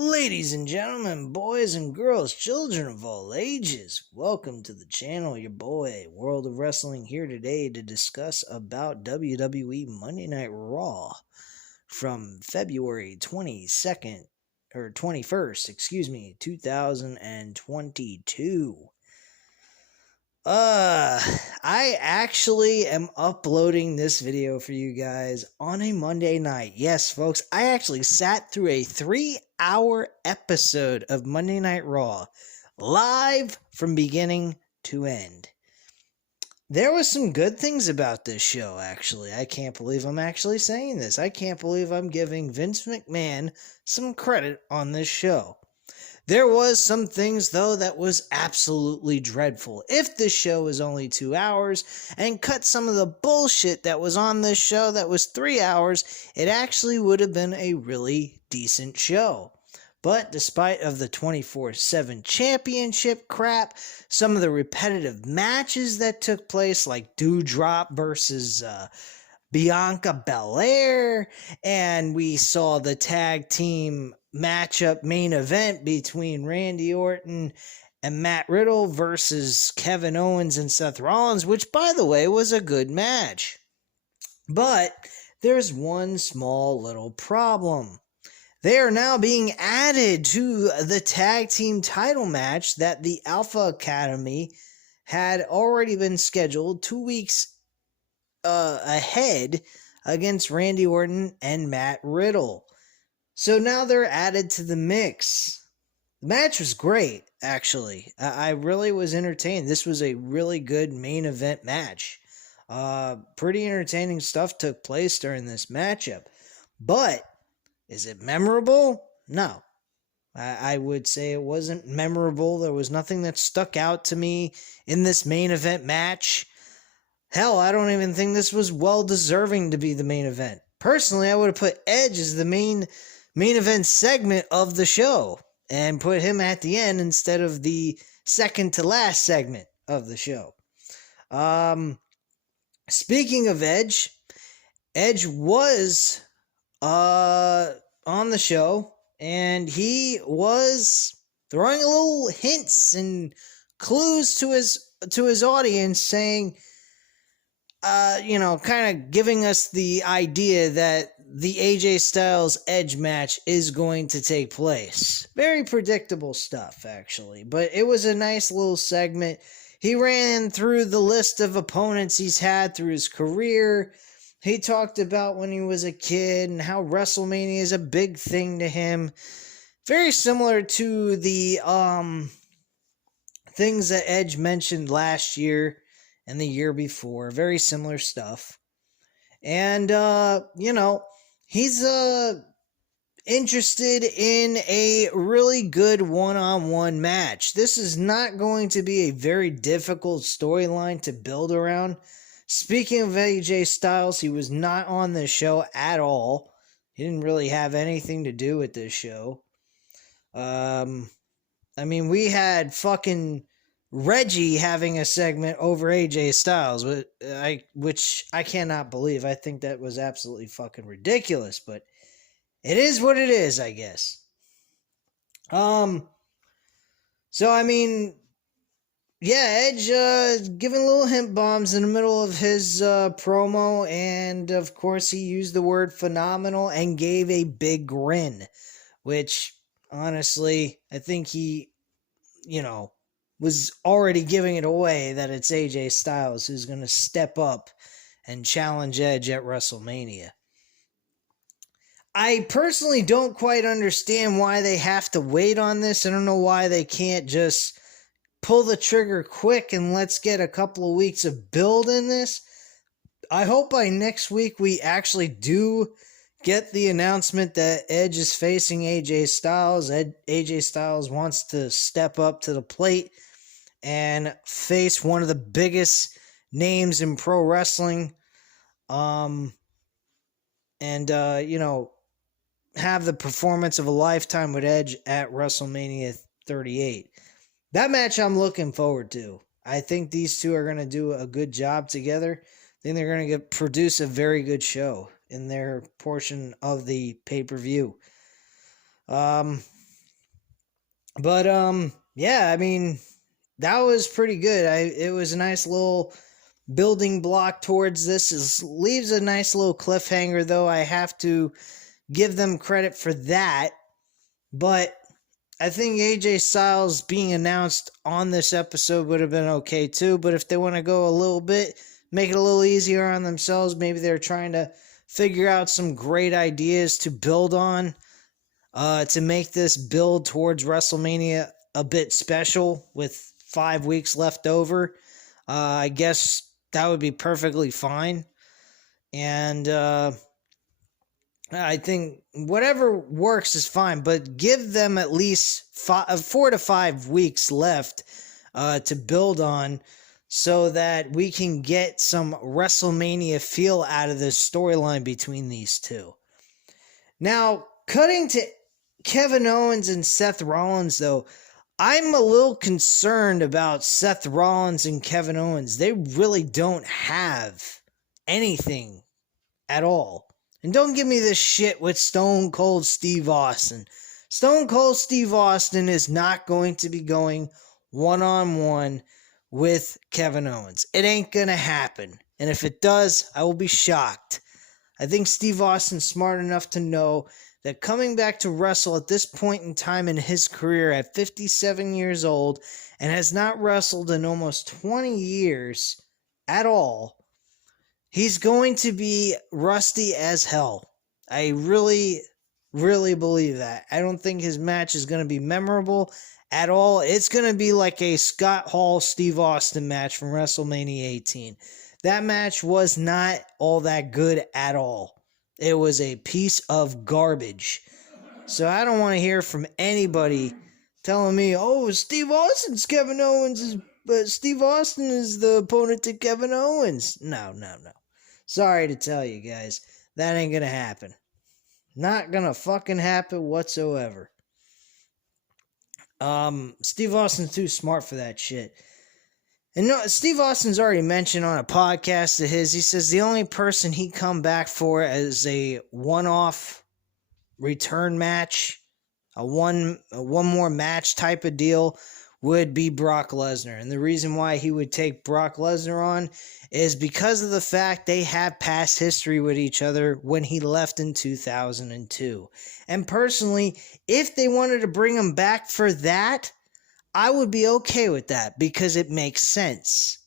Ladies and gentlemen, boys and girls, children of all ages, welcome to the channel. Your boy, World of Wrestling, here today to discuss about WWE Monday Night Raw from February 22nd, or 21st, 2022. I actually am uploading this video for you guys on a Monday night. Yes, folks, I actually sat through a 3-hour episode of Monday Night Raw, live from beginning to end. There was some good things about this show, actually. I can't believe I'm actually saying this. I can't believe I'm giving Vince McMahon some credit on this show. There was some things, though, that was absolutely dreadful. If this show was only 2 hours and cut some of the bullshit that was on this show that was 3 hours, it actually would have been a really decent show. But despite of the 24/7 championship crap, some of the repetitive matches that took place, like Doudrop versus Bianca Belair, and we saw the tag team matchup main event between Randy Orton and Matt Riddle versus Kevin Owens and Seth Rollins, which, by the way, was a good match. But there's one small little problem. They are now being added to the tag team title match that the Alpha Academy had already been scheduled 2 weeks ahead against Randy Orton and Matt Riddle. So now they're added to the mix. The match was great, actually. I really was entertained. This was a really good main event match. Pretty entertaining stuff took place during this matchup. But, is it memorable? No. I would say it wasn't memorable. There was nothing that stuck out to me in this main event match. Hell, I don't even think this was well deserving to be the main event. Personally, I would have put Edge as the main event segment of the show and put him at the end instead of the second to last segment of the show. Speaking of Edge was on the show, and he was throwing a little hints and clues to his audience, saying, kind of giving us the idea that the AJ Styles Edge match is going to take place. Very predictable stuff, actually, but it was a nice little segment. He ran through the list of opponents he's had through his career. He talked about when he was a kid and how WrestleMania is a big thing to him. Very similar to the things that Edge mentioned last year and the year before. Very similar stuff. And, he's interested in a really good one-on-one match. This is not going to be a very difficult storyline to build around. Speaking of AJ Styles, he was not on this show at all. He didn't really have anything to do with this show. We had fucking Reggie having a segment over AJ Styles, which I cannot believe. I think that was absolutely fucking ridiculous, but it is what it is, I guess. Edge giving little hint bombs in the middle of his promo, and of course he used the word phenomenal and gave a big grin, which honestly, I think he, was already giving it away that it's AJ Styles who's going to step up and challenge Edge at WrestleMania. I personally don't quite understand why they have to wait on this. I don't know why they can't just pull the trigger quick and let's get a couple of weeks of build in this. I hope by next week we actually do get the announcement that Edge is facing AJ Styles. AJ Styles wants to step up to the plate and face one of the biggest names in pro wrestling. Have the performance of a lifetime with Edge at WrestleMania 38. That match I'm looking forward to. I think these two are going to do a good job together. I think they're going to produce a very good show in their portion of the pay-per-view. But yeah, I mean, that was pretty good. It was a nice little building block towards this. It leaves a nice little cliffhanger, though. I have to give them credit for that. But I think AJ Styles being announced on this episode would have been okay too. But if they want to go a little bit, make it a little easier on themselves, maybe they're trying to figure out some great ideas to build on, to make this build towards WrestleMania a bit special with 5 weeks left over. I guess that would be perfectly fine. And I think whatever works is fine, but give them at least 4 to 5 weeks left to build on, so that we can get some WrestleMania feel out of this storyline between these two. Now, cutting to Kevin Owens and Seth Rollins, though, I'm a little concerned about Seth Rollins and Kevin Owens. They really don't have anything at all. And don't give me this shit with Stone Cold Steve Austin. Stone Cold Steve Austin is not going to be going one-on-one with Kevin Owens. It ain't gonna happen. And if it does, I will be shocked. I think Steve Austin's smart enough to know that coming back to wrestle at this point in time in his career at 57 years old and has not wrestled in almost 20 years at all, he's going to be rusty as hell. I really, really believe that. I don't think his match is going to be memorable at all. It's going to be like a Scott Hall, Steve Austin match from WrestleMania 18. That match was not all that good at all. It was a piece of garbage. So I don't want to hear from anybody telling me, oh, Steve Austin is the opponent to Kevin Owens. No. Sorry to tell you guys, that ain't gonna happen. Not gonna fucking happen whatsoever. Steve Austin's too smart for that shit. And no, Steve Austin's already mentioned on a podcast of his, he says the only person he'd come back for as a one-off return match, a one more match type of deal, would be Brock Lesnar. And the reason why he would take Brock Lesnar on is because of the fact they have past history with each other when he left in 2002. And personally, if they wanted to bring him back for that, I would be okay with that because it makes sense.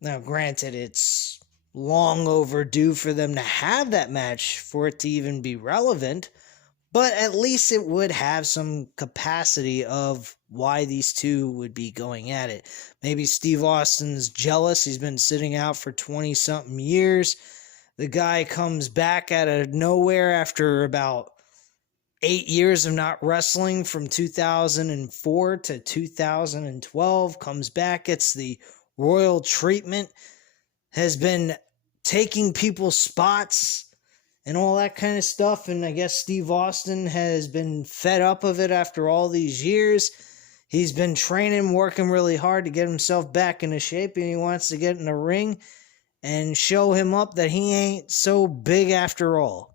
Now, granted, it's long overdue for them to have that match for it to even be relevant, but at least it would have some capacity of why these two would be going at it. Maybe Steve Austin's jealous. He's been sitting out for 20-something years. The guy comes back out of nowhere after about 8 years of not wrestling from 2004 to 2012. Comes back, gets the royal treatment, has been taking people's spots and all that kind of stuff. And I guess Steve Austin has been fed up of it after all these years. He's been training, working really hard to get himself back into shape, and he wants to get in the ring and show him up that he ain't so big after all.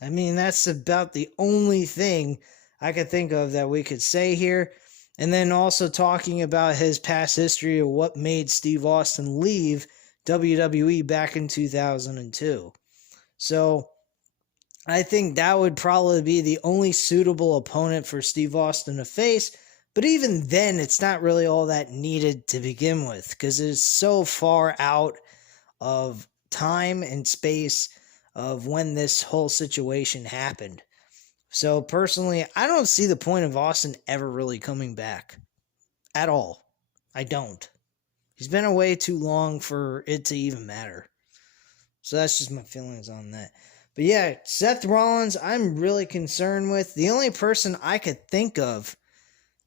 I mean, that's about the only thing I could think of that we could say here. And then also talking about his past history of what made Steve Austin leave WWE back in 2002. So I think that would probably be the only suitable opponent for Steve Austin to face. But even then, it's not really all that needed to begin with, because it's so far out of time and space of when this whole situation happened. So personally, I don't see the point of Austin ever really coming back at all. I don't. He's been away too long for it to even matter. So that's just my feelings on that. But yeah, Seth Rollins, I'm really concerned with. The only person I could think of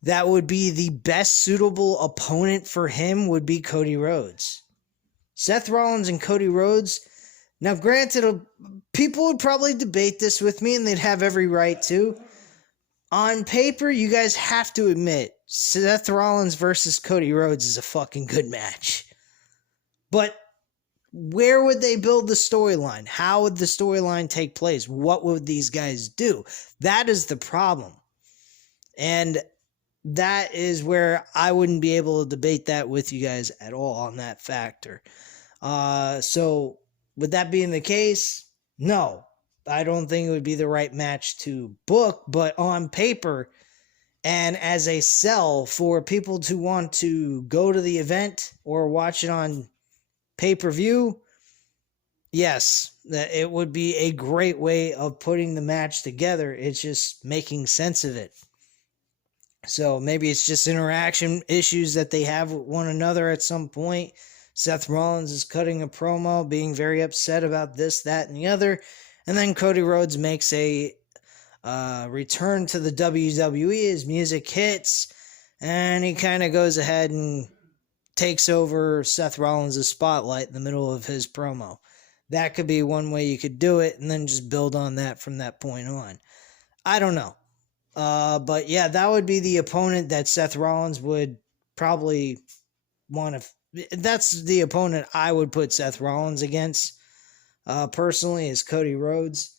that would be the best suitable opponent for him would be Cody Rhodes. Seth Rollins and Cody Rhodes. Now, granted, people would probably debate this with me, and they'd have every right to. On paper, you guys have to admit, Seth Rollins versus Cody Rhodes is a fucking good match. But where would they build the storyline? How would the storyline take place? What would these guys do? That is the problem. And that is where I wouldn't be able to debate that with you guys at all on that factor. So with that being the case, no, I don't think it would be the right match to book, but on paper and as a sell for people to want to go to the event or watch it on pay-per-view, yes, it would be a great way of putting the match together. It's just making sense of it. So maybe it's just interaction issues that they have with one another at some point. Seth Rollins is cutting a promo, being very upset about this, that, and the other. And then Cody Rhodes makes a return to the WWE. His music hits, and he kind of goes ahead and takes over Seth Rollins' spotlight in the middle of his promo. That could be one way you could do it, and then just build on that from that point on. I don't know. But yeah, that would be the opponent that Seth Rollins would probably want to. That's the opponent I would put Seth Rollins against. Personally, is Cody Rhodes.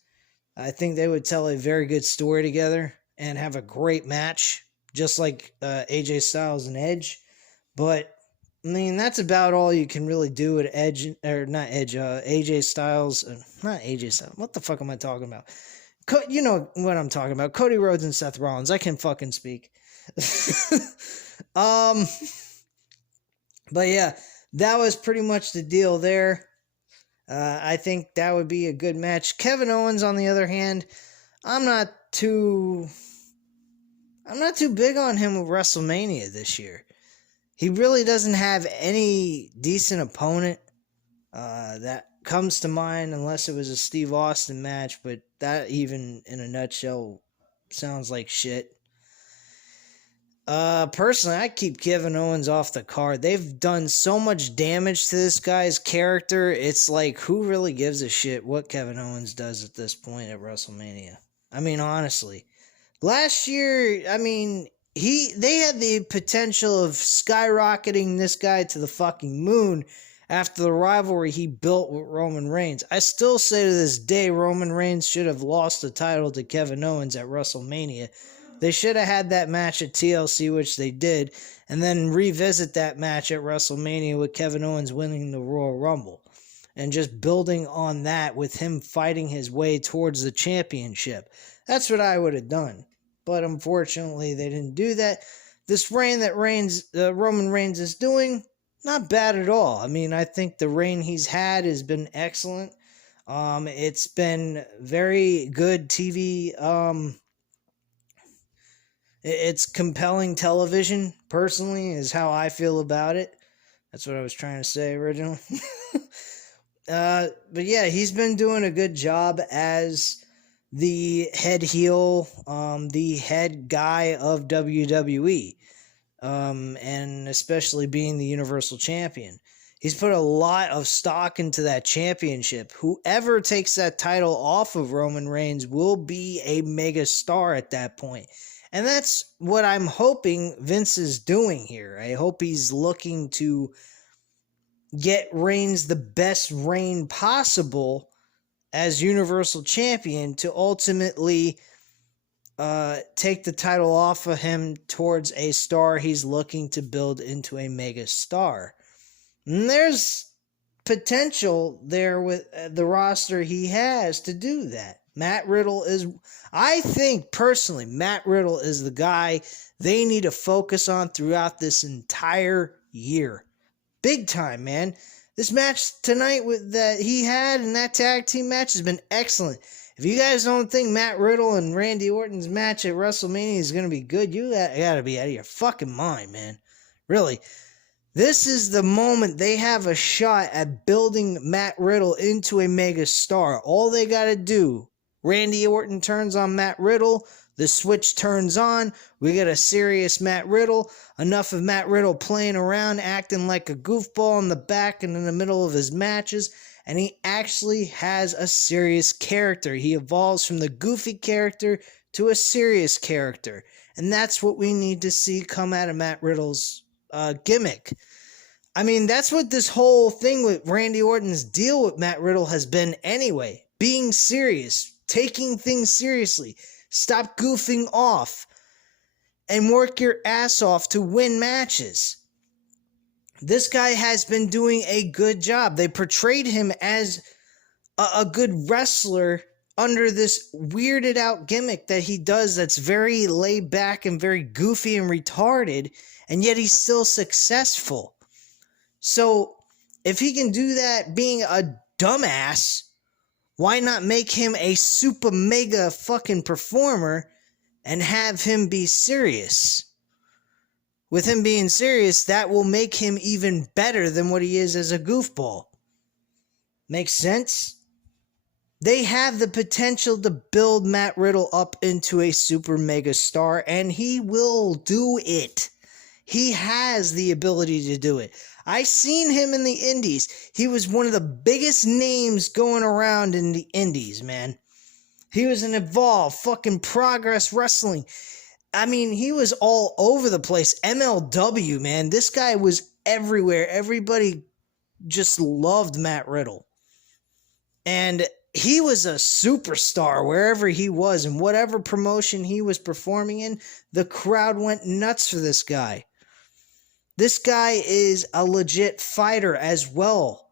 I think they would tell a very good story together and have a great match, just like AJ Styles and Edge. But I mean, that's about all you can really do at Edge, or not Edge, AJ Styles, not AJ Styles. What the fuck am I talking about? You know what I'm talking about. Cody Rhodes and Seth Rollins. I can fucking speak. But yeah, that was pretty much the deal there. I think that would be a good match. Kevin Owens, on the other hand, I'm not too big on him with WrestleMania this year. He really doesn't have any decent opponent that comes to mind, unless it was a Steve Austin match, but that, even in a nutshell, sounds like shit. Personally, I keep Kevin Owens off the card. They've done so much damage to this guy's character. It's like, who really gives a shit what Kevin Owens does at this point at WrestleMania? I mean, honestly. Last year, I mean, they had the potential of skyrocketing this guy to the fucking moon after the rivalry he built with Roman Reigns. I still say to this day, Roman Reigns should have lost the title to Kevin Owens at WrestleMania. They should have had that match at TLC, which they did, and then revisit that match at WrestleMania with Kevin Owens winning the Royal Rumble. And just building on that with him fighting his way towards the championship. That's what I would have done. But unfortunately, they didn't do that. This reign that Roman Reigns is doing, not bad at all. I mean, I think the reign he's had has been excellent. It's been very good TV. It's compelling television, personally, is how I feel about it. That's what I was trying to say originally. But yeah, he's been doing a good job as the head heel, the head guy of WWE, and especially being the Universal Champion. He's put a lot of stock into that championship. Whoever takes that title off of Roman Reigns will be a mega star at that point. And that's what I'm hoping Vince is doing here. I hope he's looking to get Reigns the best reign possible as Universal Champion to ultimately take the title off of him towards a star he's looking to build into a mega star. And there's potential there with the roster he has to do that. Matt Riddle is, I think personally, Matt Riddle is the guy they need to focus on throughout this entire year. Big time, man. This match tonight that he had in that tag team match has been excellent. If you guys don't think Matt Riddle and Randy Orton's match at WrestleMania is going to be good, you gotta be out of your fucking mind, man. Really. This is the moment they have a shot at building Matt Riddle into a mega star. All they gotta do, Randy Orton turns on Matt Riddle, the switch turns on, we get a serious Matt Riddle, enough of Matt Riddle playing around, acting like a goofball in the back and in the middle of his matches, and he actually has a serious character. He evolves from the goofy character to a serious character, and that's what we need to see come out of Matt Riddle's gimmick. I mean, that's what this whole thing with Randy Orton's deal with Matt Riddle has been anyway. Being serious, taking things seriously, stop goofing off. and work your ass off to win matches. This guy has been doing a good job. They portrayed him as a good wrestler under this weirded out gimmick that he does that's very laid back and very goofy and retarded, and yet he's still successful. So if he can do that being a dumbass, why not make him a super mega fucking performer and have him be serious? With him being serious, that will make him even better than what he is as a goofball. Makes sense? They have the potential to build Matt Riddle up into a super mega star, and he will do it. He has the ability to do it. I seen him in the indies. He was one of the biggest names going around in the indies, man. He was in Evolve, fucking Progress Wrestling. I mean, he was all over the place. MLW, man. This guy was everywhere. Everybody just loved Matt Riddle. And he was a superstar wherever he was. And whatever promotion he was performing in, the crowd went nuts for this guy. This guy is a legit fighter as well.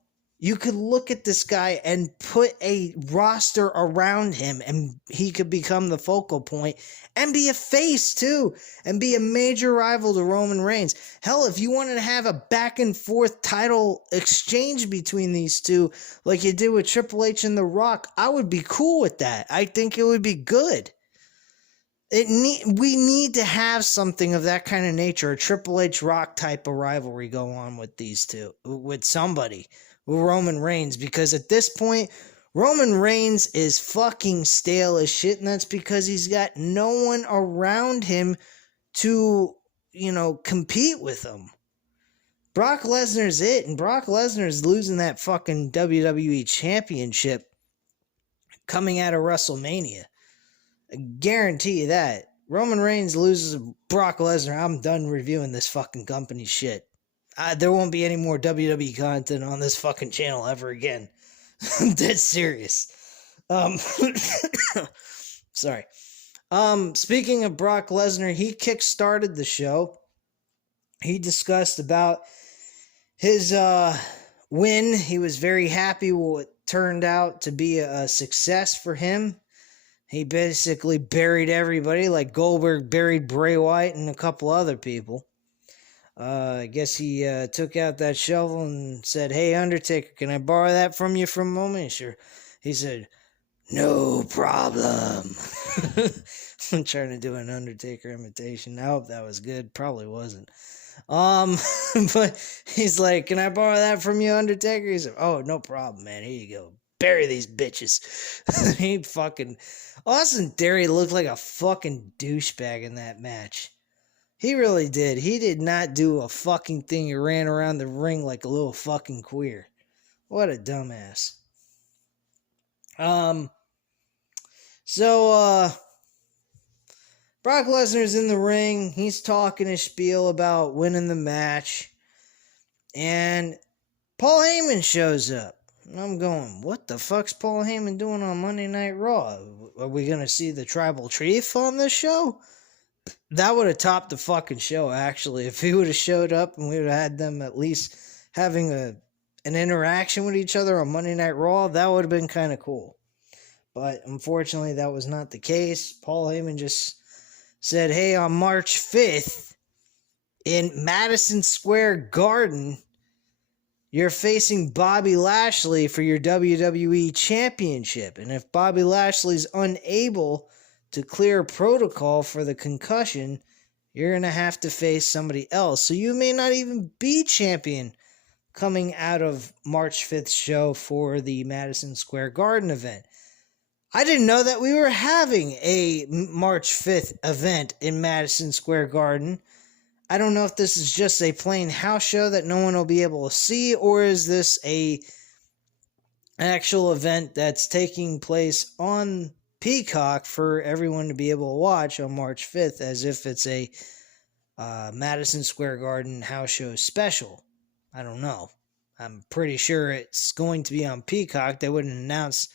You could look at this guy and put a roster around him, and he could become the focal point and be a face too, and be a major rival to Roman Reigns. Hell, if you wanted to have a back and forth title exchange between these two, like you did with Triple H and The Rock, I would be cool with that. I think it would be good. We need to have something of that kind of nature, a Triple H Rock type of rivalry go on with these two, with somebody. With Roman Reigns, because at this point, Roman Reigns is fucking stale as shit, and that's because he's got no one around him to, compete with him. Brock Lesnar's it, and Brock Lesnar's losing that fucking WWE Championship coming out of WrestleMania. I guarantee you that. Roman Reigns loses Brock Lesnar, I'm done reviewing this fucking company shit. There won't be any more WWE content on this fucking channel ever again. I'm dead serious. Sorry. Speaking of Brock Lesnar, he kick-started the show. He discussed about his win. He was very happy with what turned out to be a success for him. He basically buried everybody, like Goldberg buried Bray Wyatt and a couple other people. I guess he took out that shovel and said, "Hey, Undertaker, can I borrow that from you for a moment?" Sure. He said, "No problem." I'm trying to do an Undertaker imitation. I hope that was good. Probably wasn't. But he's like, "Can I borrow that from you, Undertaker?" He said, "Oh, no problem, man. Here you go. Bury these bitches." He fucking... Austin Theory looked like a fucking douchebag in that match. He really did. He did not do a fucking thing. He ran around the ring like a little fucking queer. What a dumbass. So, Brock Lesnar's in the ring. He's talking his spiel about winning the match. And Paul Heyman shows up. And I'm going, what the fuck's Paul Heyman doing on Monday Night Raw? Are we going to see the Tribal Chief on this show? That would have topped the fucking show, actually. If he would have showed up and we would have had them at least having an interaction with each other on Monday Night Raw, that would have been kind of cool. But unfortunately, that was not the case. Paul Heyman just said, "Hey, on March 5th in Madison Square Garden, you're facing Bobby Lashley for your WWE Championship. And if Bobby Lashley's unable to clear protocol for the concussion, you're going to have to face somebody else. So you may not even be champion coming out of March 5th show for the Madison Square Garden event." I didn't know that we were having a March 5th event in Madison Square Garden. I don't know if this is just a plain house show that no one will be able to see, or is this an actual event that's taking place on Peacock for everyone to be able to watch on March 5th, as if it's a Madison Square Garden house show special. I don't know. I'm pretty sure it's going to be on Peacock. They wouldn't announce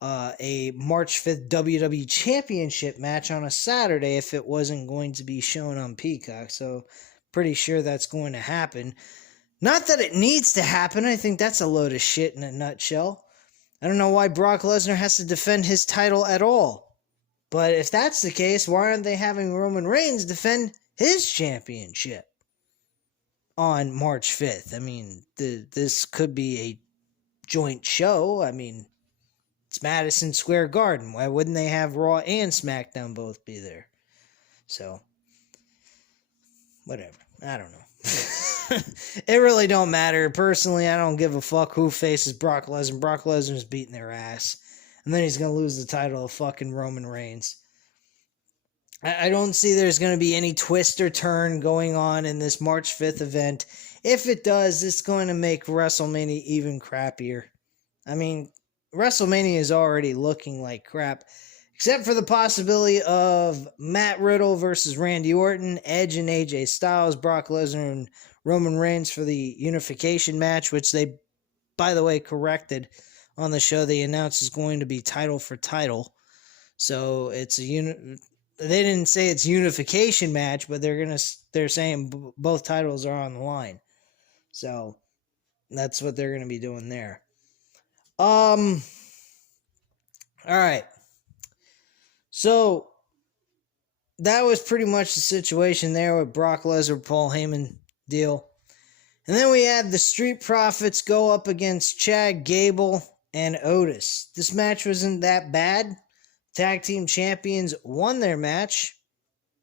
a March 5th WWE Championship match on a Saturday if it wasn't going to be shown on Peacock. So pretty sure that's going to happen. Not that it needs to happen. I think that's a load of shit in a nutshell. I don't know why Brock Lesnar has to defend his title at all. But if that's the case, why aren't they having Roman Reigns defend his championship on March 5th? I mean, this could be a joint show. I mean, it's Madison Square Garden. Why wouldn't they have Raw and SmackDown both be there? So, whatever. I don't know. It really don't matter. Personally, I don't give a fuck who faces Brock Lesnar. Brock Lesnar's beating their ass. And then he's going to lose the title of fucking Roman Reigns. I don't see there's going to be any twist or turn going on in this March 5th event. If it does, it's going to make WrestleMania even crappier. I mean, WrestleMania is already looking like crap, except for the possibility of Matt Riddle versus Randy Orton, Edge and AJ Styles, Brock Lesnar and Roman Reigns for the unification match, which they, by the way, corrected on the show. They announced is going to be title for title. So it's they didn't say it's unification match, but they're saying both titles are on the line. So that's what they're going to be doing there. All right. So that was pretty much the situation there with Brock Lesnar, Paul Heyman deal. And then we had the Street Profits go up against Chad Gable and Otis. This match wasn't that bad. Tag team champions won their match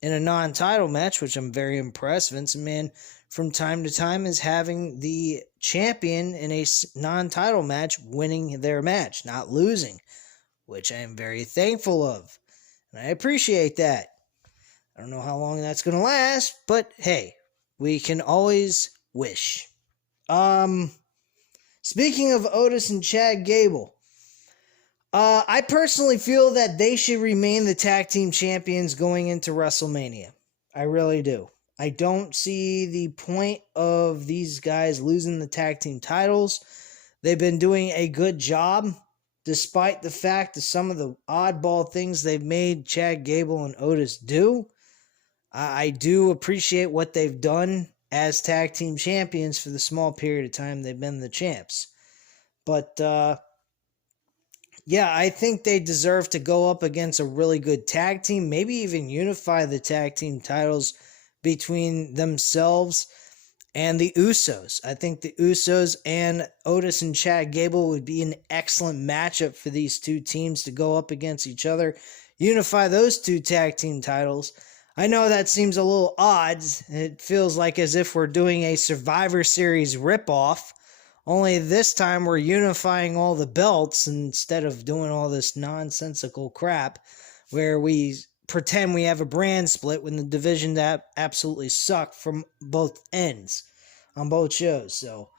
in a non-title match, which I'm very impressed. Vince McMahon, from time to time, is having the champion in a non-title match winning their match, not losing, which I am very thankful of. And I appreciate that. I don't know how long that's going to last, but hey, we can always wish. Speaking of Otis and Chad Gable, I personally feel that they should remain the tag team champions going into WrestleMania. I really do. I don't see the point of these guys losing the tag team titles. They've been doing a good job, despite the fact of some of the oddball things they've made Chad Gable and Otis do. I do appreciate what they've done as tag team champions for the small period of time they've been the champs. But, yeah, I think they deserve to go up against a really good tag team, maybe even unify the tag team titles between themselves and the Usos. I think the Usos and Otis and Chad Gable would be an excellent matchup for these two teams to go up against each other, unify those two tag team titles. I know that seems a little odd. It feels like as if we're doing a Survivor Series ripoff. Only this time we're unifying all the belts instead of doing all this nonsensical crap where we pretend we have a brand split when the division that absolutely suck from both ends on both shows. So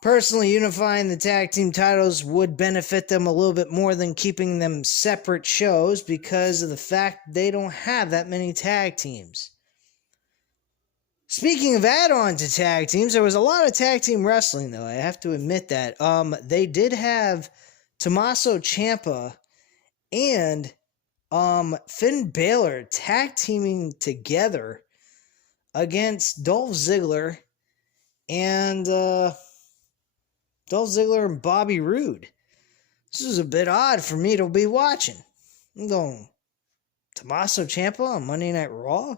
personally, unifying the tag team titles would benefit them a little bit more than keeping them separate shows because of the fact they don't have that many tag teams. Speaking of add-on to tag teams, there was a lot of tag team wrestling, though. I have to admit that. They did have Tommaso Ciampa and Finn Balor tag teaming together against Dolph Ziggler and Bobby Roode. This is a bit odd for me to be watching. I'm going, Tommaso Ciampa on Monday Night Raw?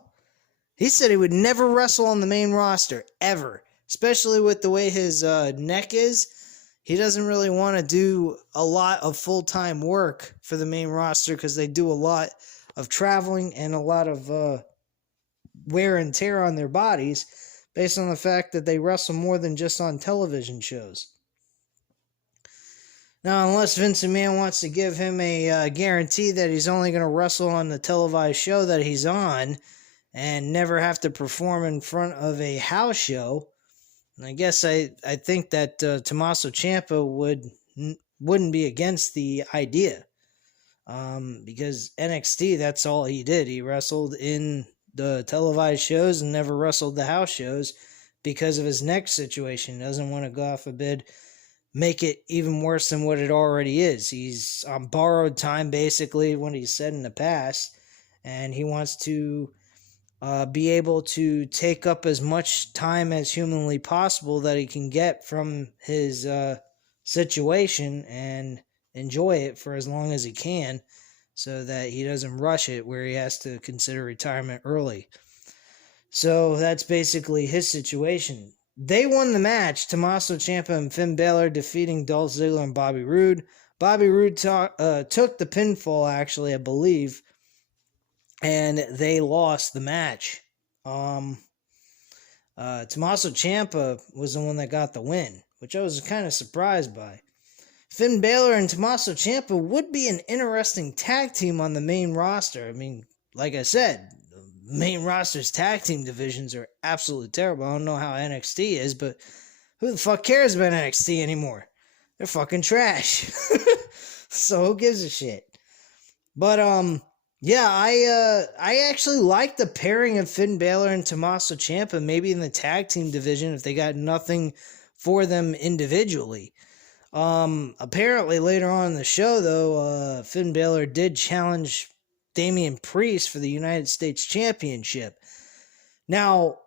He said he would never wrestle on the main roster, ever. Especially with the way his neck is. He doesn't really want to do a lot of full-time work for the main roster because they do a lot of traveling and a lot of wear and tear on their bodies based on the fact that they wrestle more than just on television shows. Now, unless Vince McMahon wants to give him a guarantee that he's only going to wrestle on the televised show that he's on, and never have to perform in front of a house show. And I guess I think that Tommaso Ciampa wouldn't be against the idea. Because NXT, that's all he did. He wrestled in the televised shows and never wrestled the house shows because of his neck situation. He doesn't want to, God forbid, make it even worse than what it already is. He's on borrowed time, basically, what he said in the past, and he wants to be able to take up as much time as humanly possible that he can get from his situation and enjoy it for as long as he can, so that he doesn't rush it where he has to consider retirement early. So that's basically his situation. They won the match, Tommaso Ciampa and Finn Balor defeating Dolph Ziggler and Bobby Roode. Bobby Roode took the pinfall, actually, I believe, and they lost the match. Tommaso Ciampa was the one that got the win, which I was kind of surprised by. Finn Balor and Tommaso Ciampa would be an interesting tag team on the main roster. I mean, like I said, the main roster's tag team divisions are absolutely terrible. I don't know how NXT is, but who the fuck cares about NXT anymore? They're fucking trash. So who gives a shit? But yeah, I actually like the pairing of Finn Balor and Tommaso Ciampa, maybe in the tag team division if they got nothing for them individually. Apparently later on in the show, though, Finn Balor did challenge Damien Priest for the United States Championship. Now,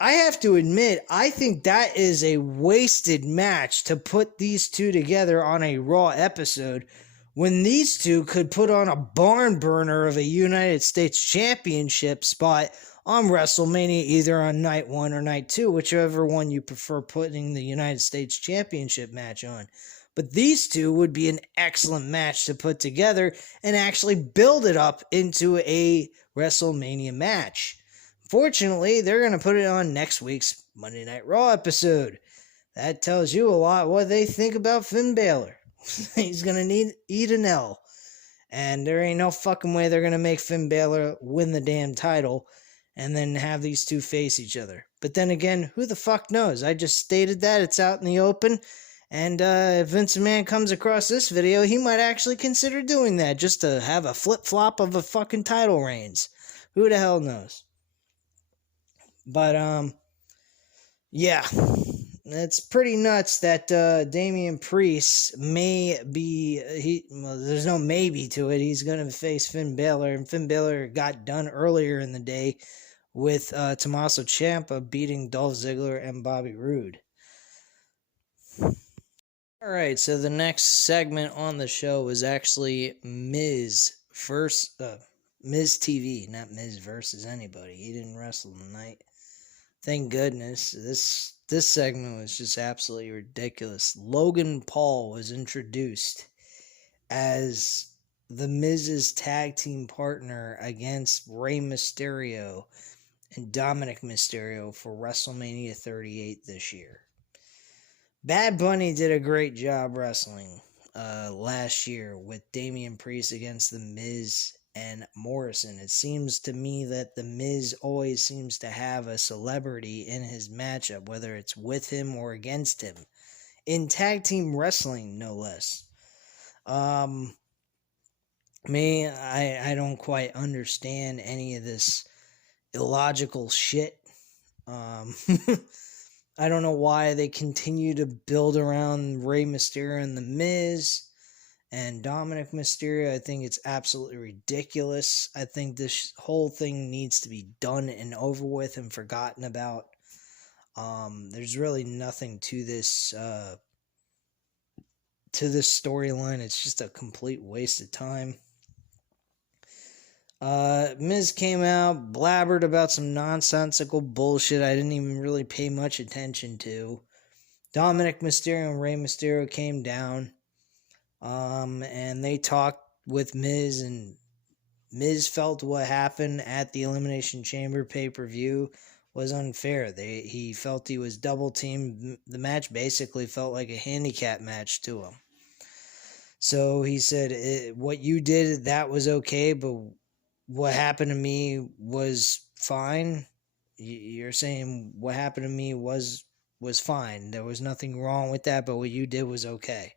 I have to admit, I think that is a wasted match to put these two together on a Raw episode when these two could put on a barn burner of a United States Championship spot on WrestleMania, either on night 1 or night 2, whichever one you prefer putting the United States Championship match on. But these two would be an excellent match to put together and actually build it up into a WrestleMania match. Fortunately, they're going to put it on next week's Monday Night Raw episode. That tells you a lot what they think about Finn Balor. He's going to eat an L. And there ain't no fucking way they're going to make Finn Balor win the damn title and then have these two face each other. But then again, who the fuck knows? I just stated that. It's out in the open. And if Vince McMahon comes across this video, he might actually consider doing that just to have a flip-flop of a fucking title reigns. Who the hell knows? But, yeah. It's pretty nuts that Damien Priest may be... there's no maybe to it. He's going to face Finn Balor. And Finn Balor got done earlier in the day with Tommaso Ciampa beating Dolph Ziggler and Bobby Roode. Alright, so the next segment on the show was actually Miz TV, not Miz versus anybody. He didn't wrestle tonight. Thank goodness. This segment was just absolutely ridiculous. Logan Paul was introduced as the Miz's tag team partner against Rey Mysterio and Dominic Mysterio for WrestleMania 38 this year. Bad Bunny did a great job wrestling last year with Damien Priest against The Miz and Morrison. It seems to me that The Miz always seems to have a celebrity in his matchup, whether it's with him or against him. In tag team wrestling, no less. I don't quite understand any of this illogical shit. I don't know why they continue to build around Rey Mysterio and The Miz and Dominic Mysterio. I think it's absolutely ridiculous. I think this whole thing needs to be done and over with and forgotten about. There's really nothing to this storyline. It's just a complete waste of time. Miz came out, blabbered about some nonsensical bullshit I didn't even really pay much attention to. Dominic Mysterio and Rey Mysterio came down, and they talked with Miz, and Miz felt what happened at the Elimination Chamber pay-per-view was unfair. He felt he was double-teamed. The match basically felt like a handicap match to him. So he said, what you did, that was okay, but what happened to me was fine. You're saying what happened to me was fine. There was nothing wrong with that, but what you did was okay.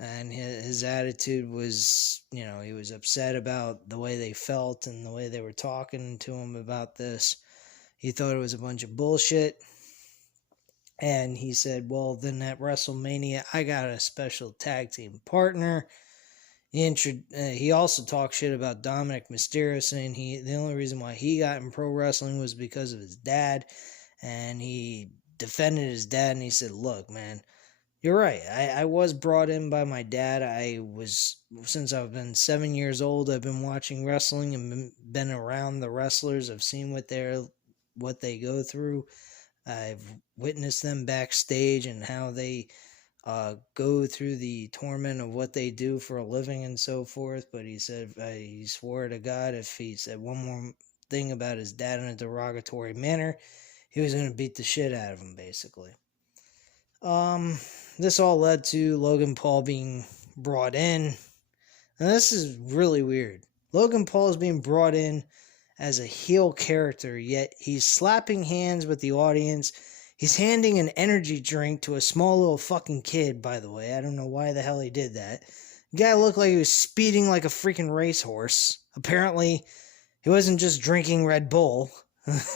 And his attitude was, he was upset about the way they felt and the way they were talking to him about this. He thought it was a bunch of bullshit. And he said, well, then at WrestleMania, I got a special tag team partner. He also talked shit about Dominic Mysterio, saying the only reason why he got in pro wrestling was because of his dad. And he defended his dad, and he said, look, man, you're right. I was brought in by my dad. Since I've been 7 years old, I've been watching wrestling and been around the wrestlers. I've seen what they go through. I've witnessed them backstage and how they go through the torment of what they do for a living and so forth. But he said he swore to God if he said one more thing about his dad in a derogatory manner, he was going to beat the shit out of him, basically. This all led to Logan Paul being brought in. And this is really weird. Logan Paul is being brought in as a heel character, yet he's slapping hands with the audience. He's handing an energy drink to a small little fucking kid, by the way. I don't know why the hell he did that. The guy looked like he was speeding like a freaking racehorse. Apparently, he wasn't just drinking Red Bull,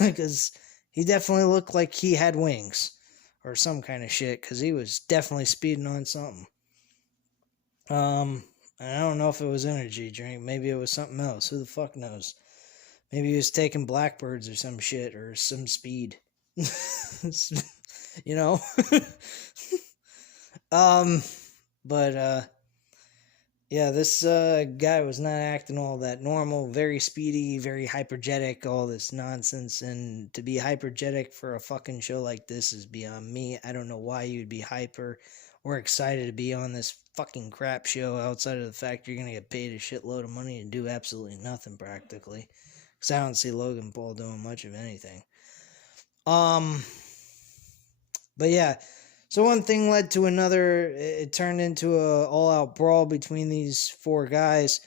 because he definitely looked like he had wings or some kind of shit, because he was definitely speeding on something. I don't know if it was energy drink. Maybe it was something else. Who the fuck knows? Maybe he was taking blackbirds or some shit or some speed. You know? Yeah, this guy was not acting all that normal. Very speedy, very hypergetic, all this nonsense. And to be hypergetic for a fucking show like this is beyond me. I don't know why you'd be hyper or excited to be on this fucking crap show outside of the fact you're going to get paid a shitload of money and do absolutely nothing practically. Because I don't see Logan Paul doing much of anything. But yeah, so one thing led to another. It turned into a all-out brawl between these four guys,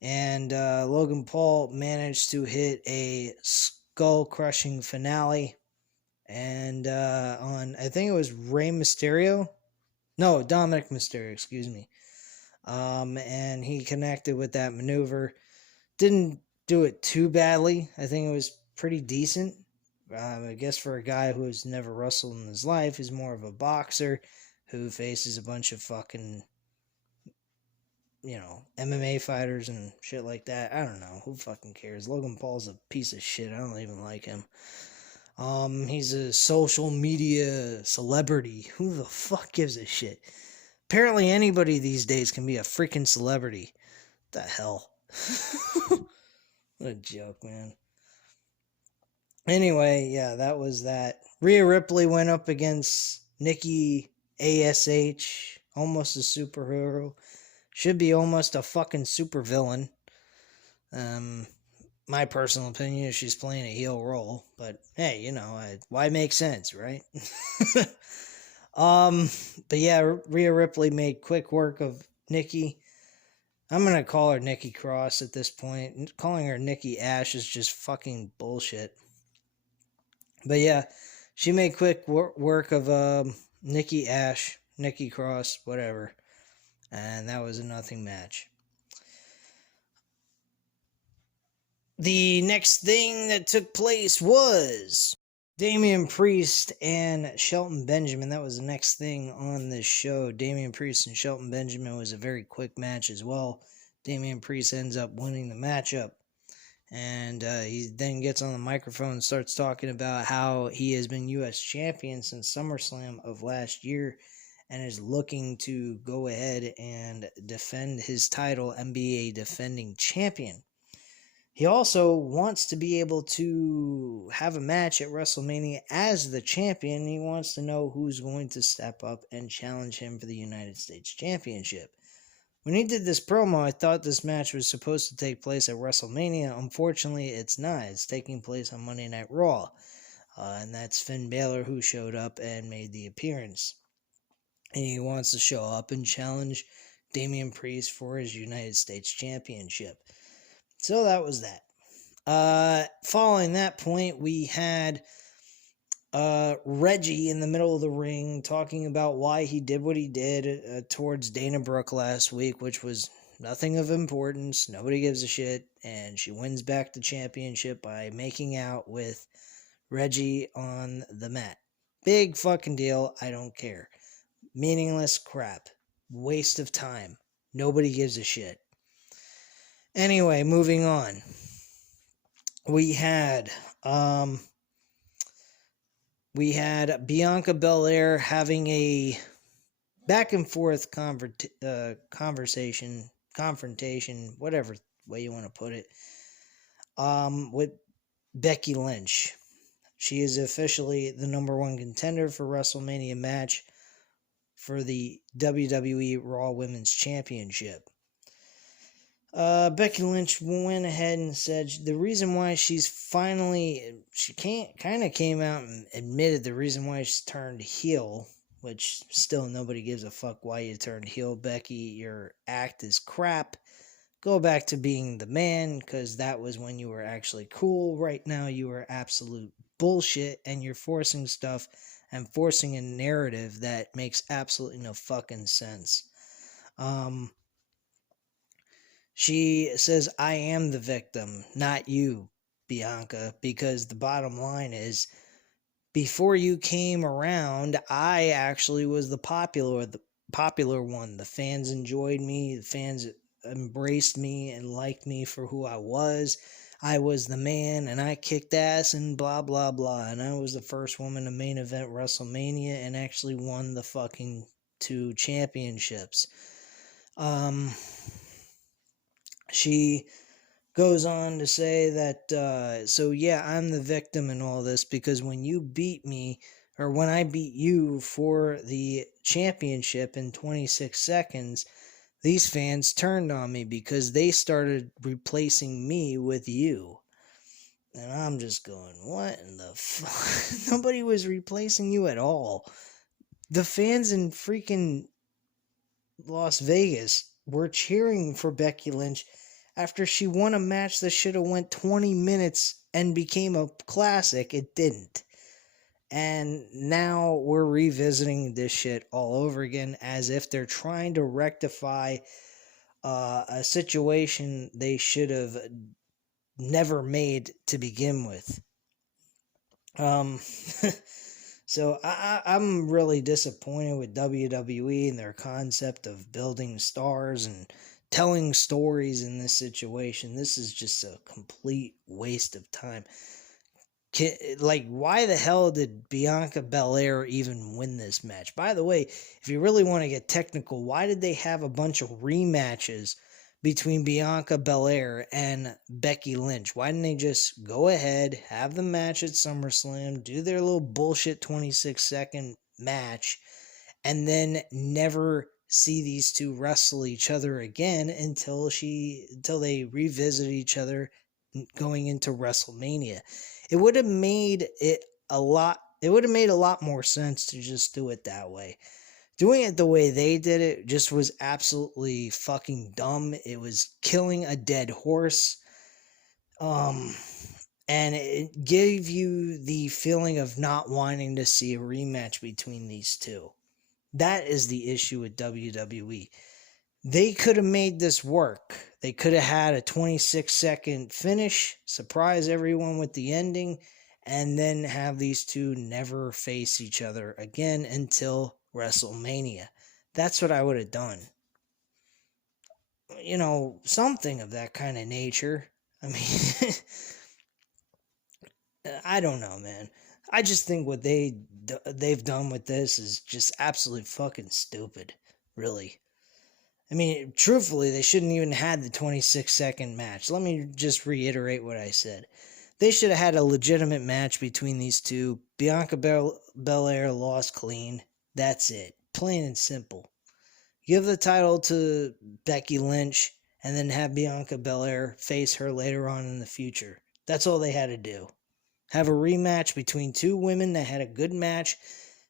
and Logan Paul managed to hit a skull-crushing finale, and I think it was Dominic Mysterio, excuse me. And he connected with that maneuver. Didn't do it too badly. I think it was pretty decent. I guess for a guy who has never wrestled in his life, he's more of a boxer who faces a bunch of fucking, MMA fighters and shit like that. I don't know. Who fucking cares? Logan Paul's a piece of shit. I don't even like him. He's a social media celebrity. Who the fuck gives a shit? Apparently anybody these days can be a freaking celebrity. What the hell? What a joke, man. Anyway, yeah, that was that. Rhea Ripley went up against Nikki ASH, almost a superhero. Should be almost a fucking supervillain. My personal opinion is she's playing a heel role, but hey, why make sense, right? But yeah, Rhea Ripley made quick work of Nikki. I'm gonna call her Nikki Cross at this point. Calling her Nikki Ash is just fucking bullshit. But yeah, she made quick work of Nikki Ash, Nikki Cross, whatever. And that was a nothing match. The next thing that took place was Damien Priest and Shelton Benjamin. That was the next thing on this show. Damien Priest and Shelton Benjamin was a very quick match as well. Damien Priest ends up winning the matchup. And he then gets on the microphone and starts talking about how he has been U.S. champion since SummerSlam of last year and is looking to go ahead and defend his title and be a defending champion. He also wants to be able to have a match at WrestleMania as the champion. He wants to know who's going to step up and challenge him for the United States Championship. When he did this promo, I thought this match was supposed to take place at WrestleMania. Unfortunately, it's not. It's taking place on Monday Night Raw. And that's Finn Balor who showed up and made the appearance. And he wants to show up and challenge Damien Priest for his United States Championship. So that was that. Following that point, we had Reggie in the middle of the ring talking about why he did what he did towards Dana Brooke last week, which was nothing of importance. Nobody gives a shit. And she wins back the championship by making out with Reggie on the mat. Big fucking deal. I don't care. Meaningless crap. Waste of time. Nobody gives a shit. Anyway, moving on. We had Bianca Belair having a back and forth confrontation, whatever way you want to put it, with Becky Lynch. She is officially the number one contender for WrestleMania match for the WWE Raw Women's Championship. Becky Lynch went ahead and said the reason why she kind of came out and admitted the reason why she's turned heel, which still nobody gives a fuck why you turned heel, Becky. Your act is crap. Go back to being the man, because that was when you were actually cool. Right now you are absolute bullshit, and you're forcing stuff and forcing a narrative that makes absolutely no fucking sense. She says, I am the victim, not you, Bianca, because the bottom line is, before you came around, I actually was the popular one. The fans enjoyed me. The fans embraced me and liked me for who I was. I was the man, and I kicked ass and blah, blah, blah. And I was the first woman to main event WrestleMania and actually won the fucking 2 championships. She goes on to say that, so yeah, I'm the victim in all this, because when you beat me, or when I beat you for the championship in 26 seconds, these fans turned on me because they started replacing me with you. And I'm just going, what in the fuck? Nobody was replacing you at all. The fans in freaking Las Vegas were cheering for Becky Lynch after she won a match that should have went 20 minutes and became a classic. It didn't. And now we're revisiting this shit all over again, as if they're trying to rectify a situation they should have never made to begin with. So I'm really disappointed with WWE and their concept of building stars and telling stories in this situation. This is just a complete waste of time. Like, why the hell did Bianca Belair even win this match? By the way, if you really want to get technical, why did they have a bunch of rematches between Bianca Belair and Becky Lynch? Why didn't they just go ahead, have the match at SummerSlam, do their little bullshit 26-second match, and then never see these two wrestle each other again until they revisit each other going into WrestleMania? It would have made a lot more sense to just do it that way. Doing it the way they did it just was absolutely fucking dumb. It was killing a dead horse. And it gave you the feeling of not wanting to see a rematch between these two. That is the issue with WWE. They could have made this work. They could have had a 26-second finish, surprise everyone with the ending, and then have these two never face each other again until WrestleMania. That's what I would have done. You know, something of that kind of nature. I mean, I don't know, man. I just think what they've done with this is just absolutely fucking stupid, really. I mean, truthfully, they shouldn't even had the 26-second match. Let me just reiterate what I said. They should have had a legitimate match between these two. Bianca Belair lost clean. That's it. Plain and simple. Give the title to Becky Lynch and then have Bianca Belair face her later on in the future. That's all they had to do. Have a rematch between two women that had a good match,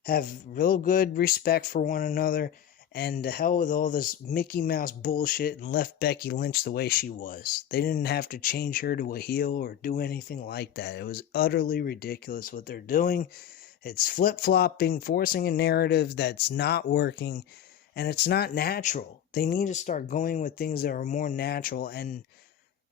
have real good respect for one another, and to hell with all this Mickey Mouse bullshit and left Becky Lynch the way she was. They didn't have to change her to a heel or do anything like that. It was utterly ridiculous what they're doing. It's flip-flopping, forcing a narrative that's not working, and it's not natural. They need to start going with things that are more natural and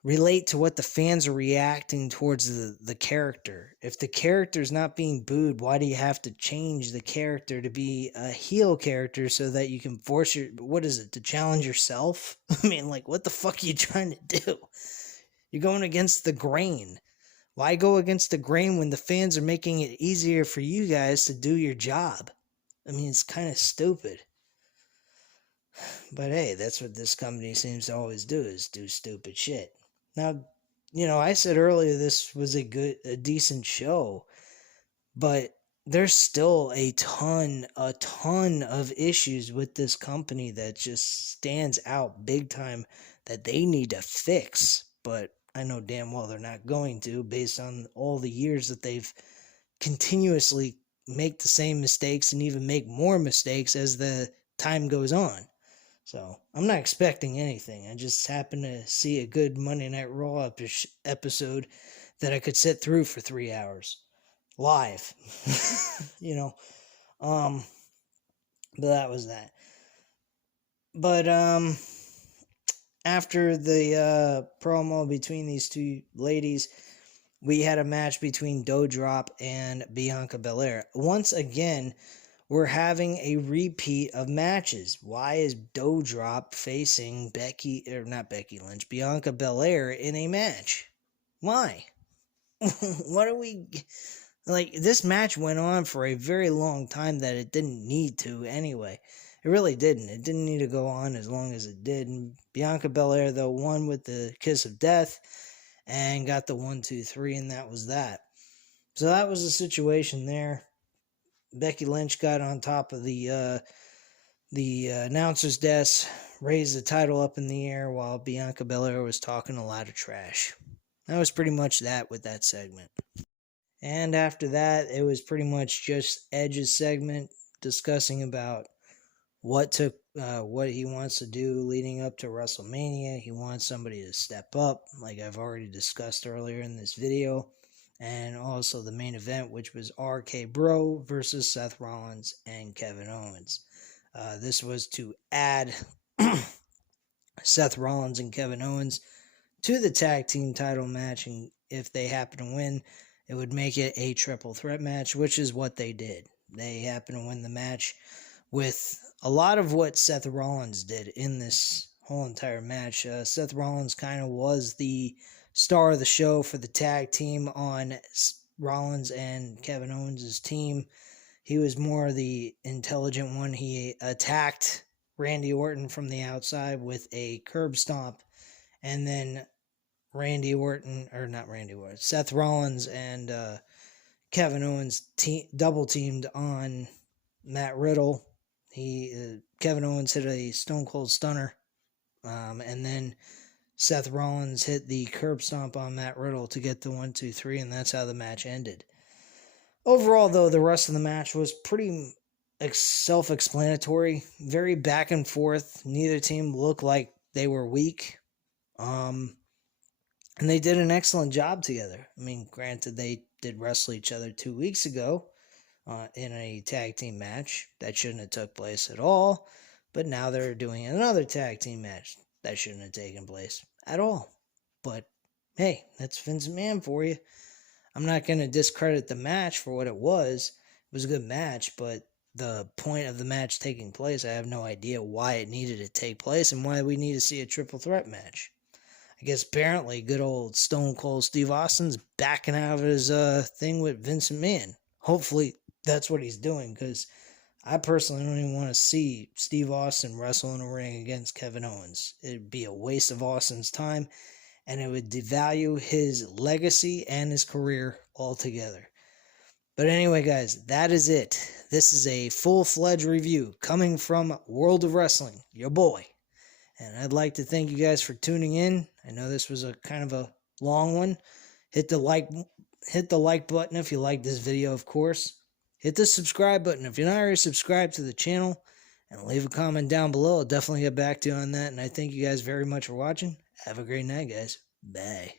relate to what the fans are reacting towards the character. If the character's not being booed, why do you have to change the character to be a heel character so that you can force what is it, to challenge yourself? I mean, like, what the fuck are you trying to do? You're going against the grain. Why go against the grain when the fans are making it easier for you guys to do your job? I mean, it's kind of stupid. But hey, that's what this company seems to always do, is do stupid shit. Now, I said earlier this was a decent show, but there's still a ton of issues with this company that just stands out big time that they need to fix. But I know damn well they're not going to, based on all the years that they've continuously make the same mistakes and even make more mistakes as the time goes on. So I'm not expecting anything. I just happened to see a good Monday Night Raw episode that I could sit through for 3 hours live. But that was that. But after the promo between these two ladies, we had a match between Doudrop and Bianca Belair. Once again, we're having a repeat of matches. Why is Doudrop facing Bianca Belair in a match? Why? What are we... Like, this match went on for a very long time that it didn't need to anyway. It really didn't. It didn't need to go on as long as it did. And Bianca Belair, though, won with the kiss of death and got the 1, 2, 3, and that was that. So that was the situation there. Becky Lynch got on top of the announcer's desk, raised the title up in the air while Bianca Belair was talking a lot of trash. That was pretty much that with that segment. And after that, it was pretty much just Edge's segment discussing about what he wants to do leading up to WrestleMania. He wants somebody to step up, like I've already discussed earlier in this video. And also the main event, which was RK Bro versus Seth Rollins and Kevin Owens. This was to add Seth Rollins and Kevin Owens to the tag team title match, and if they happen to win, it would make it a triple threat match, which is what they did. They happened to win the match with a lot of what Seth Rollins did in this whole entire match. Seth Rollins kind of was the star of the show for the tag team on Rollins and Kevin Owens' team. He was more the intelligent one. He attacked Randy Orton from the outside with a curb stomp, and then Seth Rollins and Kevin Owens double teamed on Matt Riddle. Kevin Owens hit a Stone Cold Stunner, and then Seth Rollins hit the curb stomp on Matt Riddle to get the 1, 2, 3, and that's how the match ended. Overall, though, the rest of the match was pretty self-explanatory, very back and forth. Neither team looked like they were weak, and they did an excellent job together. I mean, granted, they did wrestle each other 2 weeks ago in a tag team match that shouldn't have took place at all, but now they're doing another tag team match that shouldn't have taken place at all. But hey, that's Vince McMahon for you. I'm not going to discredit the match for what it was. It was a good match, but the point of the match taking place, I have no idea why it needed to take place and why we need to see a triple threat match. I guess apparently good old Stone Cold Steve Austin's backing out of his thing with Vince McMahon. Hopefully that's what he's doing, because I personally don't even want to see Steve Austin wrestle in a ring against Kevin Owens. It'd be a waste of Austin's time, and it would devalue his legacy and his career altogether. But anyway, guys, that is it. This is a full-fledged review coming from World of Wrestling, your boy. And I'd like to thank you guys for tuning in. I know this was a kind of a long one. Hit the like button if you like this video, of course. Hit the subscribe button if you're not already subscribed to the channel. And leave a comment down below. I'll definitely get back to you on that. And I thank you guys very much for watching. Have a great night, guys. Bye.